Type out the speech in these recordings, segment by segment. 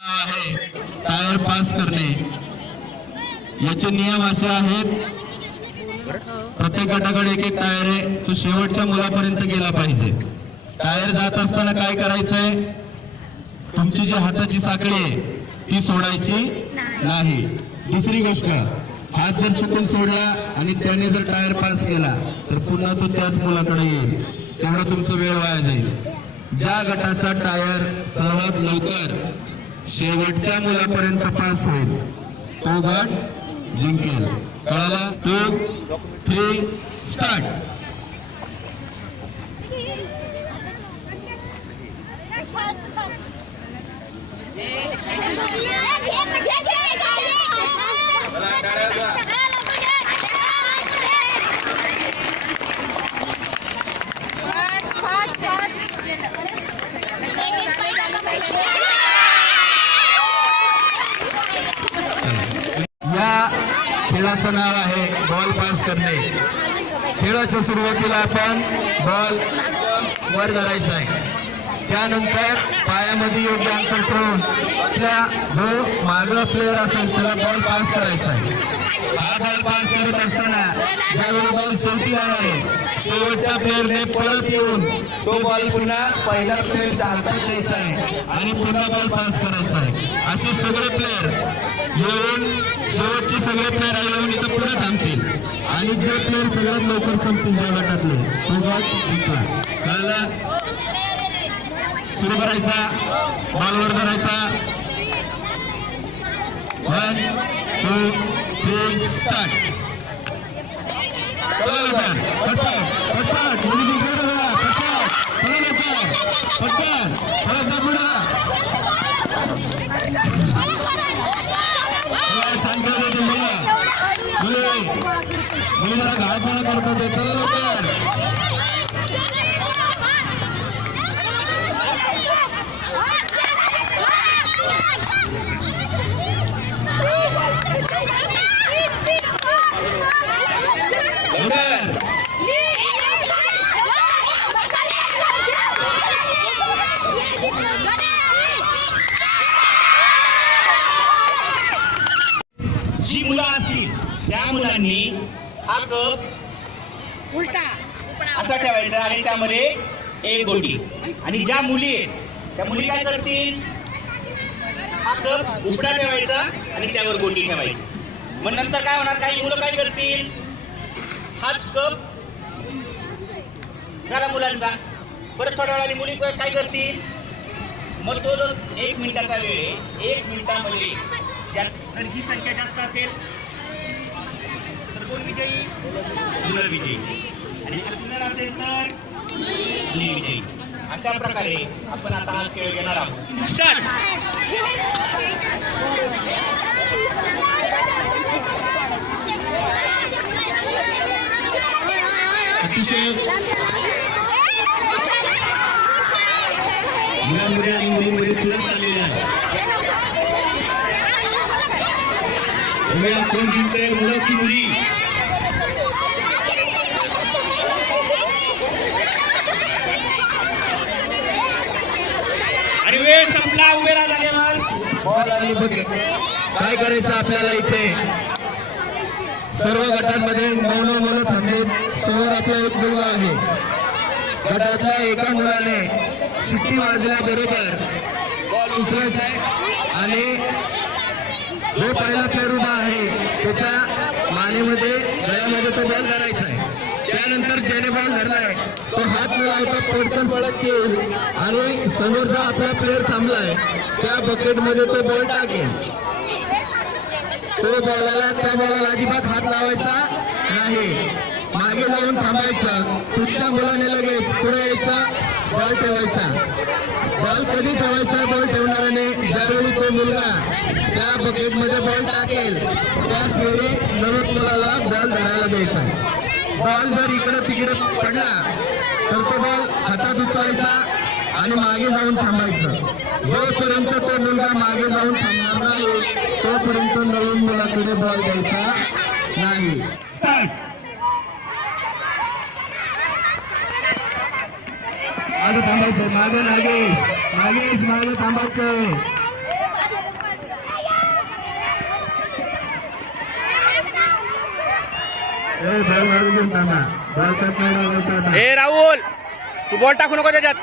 आहे. Tyre pass करणे. याचे नियम असे आहेत. प्रत्येक गटाकडे एक एक टायर आहे. तो शेवटच्या मुलापर्यंत गेला पाहिजे. टायर जात असताना काय करायचंय? तुमची जी हाताची साखळी आहे ती सोडायची नाही. दुसरी गोष्ट हात जर चुकून सोडला आणि त्याने जर टायर पास केला तर पुन्हा तो त्याच मुलाकडे येईल. तेवढा तुमचा वेळ वाया जाईल. ज्या गटाचा टायर सर्वात लवकर शेवटच्या मुलापर्यंत पास होईल. तो गट जिंकेल. कळाला? टू थ्री स्टार्ट खेळाचं नाव आहे बॉल पास करणे. खेळाच्या सुरुवातीला आपण बॉल वर धरायचा आहे. त्यानंतर पायामध्ये योग्य अंतर ठेवून त्या जो मागं प्लेअर असेल त्याला बॉल पास करायचा आहे. हा बॉल पास करत असताना ज्यावेळी बॉल शेवटी येणार आहे शेवटच्या प्लेअरने परत येऊन तो बॉल पुन्हा पहिल्या प्लेअरच्या हातात द्यायचा आहे आणि पुन्हा बॉल पास करायचा आहे. असे सगळे प्लेअर येऊन शेवटचे सगळे प्लेअर येऊन इथं पुढे थांबतील. आणि जे प्लेअर सगळ्यात लवकर संपतील ज्या गटातले तो गट जिंकला. कळाला? सुरू करायचा. बॉलवर धरायचा. वन टू थ्री स्टार्ट पटपट पटपट. मुली जिंकणार आहे पटपट चला लवकर पटपट थोडासा पुढं चला, छान खेळत होते मुलं मुली मुली जरा घातपणा करत होते चला लवकर लवकर जी मुलं असतील त्या मुलांनी हा कप उलटा. असा ठेवायचा आणि त्यामध्ये एक गोटी आणि ज्या मुली आहेत त्या मुली काय करतील? हा कप उपडा ठेवायचा आणि त्यावर गोटी ठेवायची. मग नंतर काय होणार? काही मुलं काय करतील? हाच कप झाला मुलांचा. परत थोड्या वेळाने मुली काय करतील? मग तो जो एक मिनिटाचा वेळ आहे एक मिनिटामध्ये जर ही संख्या जास्त असेल. तर कोण विजयी? मुलं विजयी आणि सुंदर असेल तर? विजयी अशा प्रकारे आपण आता हा खेळ घेणार आहोत. स्टार्ट अतिशय मुलांमध्ये आणि मुलींमध्ये चुरस आलेली आहे. बघूया कोण जिंकतंय? मुलं की मुली. आणि वेळ संपला उभे झाल्यावर बॉल आणि काय करायचं आपल्याला इथे? सर्व गटांमध्ये नऊ नऊ मुलं थांबलेत समोर आपला एक मुलगा आहे. गटातल्या एका मुलाने शिट्टी वाजल्याबरोबर बॉल उचलायचा आहे आणि जो पहिला प्लेअर उभा आहे. त्याच्या मानेमध्ये गळ्यामध्ये तो बॉल धरायचा आहे. त्यानंतर ज्याने बॉल धरलाय तो हात न लावता पटकन पडत येईल. आणि समोर जो आपला प्लेअर थांबलाय त्या बकेटमध्ये तो बॉल टाकेल. तो बॉलाला त्या बॉलाला अजिबात हात लावायचा नाही. मागे जाऊन थांबायचं. पुढच्या मुलाने लगेच पुढे यायचा. बॉल ठेवायचा. बॉल कधी ठेवायचा बॉल ठेवणाऱ्याने ज्यावेळी तो मुलगा त्या बकेटमध्ये बॉल टाकेल त्याच वेळी नवत मुलाला बॉल धरायला द्यायचा बॉल जर इकडं तिकडे पडला तर तो बॉल हातात उचलायचा आणि मागे जाऊन थांबायचं. जोपर्यंत तो मुलगा मागे जाऊन थांबणार नाही तोपर्यंत नवीन मुलाकडे बॉल द्यायचा नाही. मागे थांबायचंय मागे नागेश नागेश मागे थांबायचंय. हे राहुल तू बॉल टाकू नको त्याच्यात.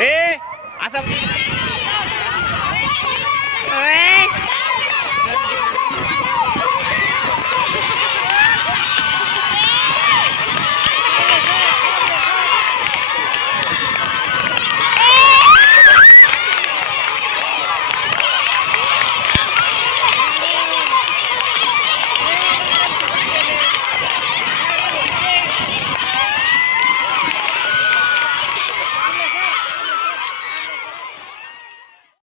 हे असं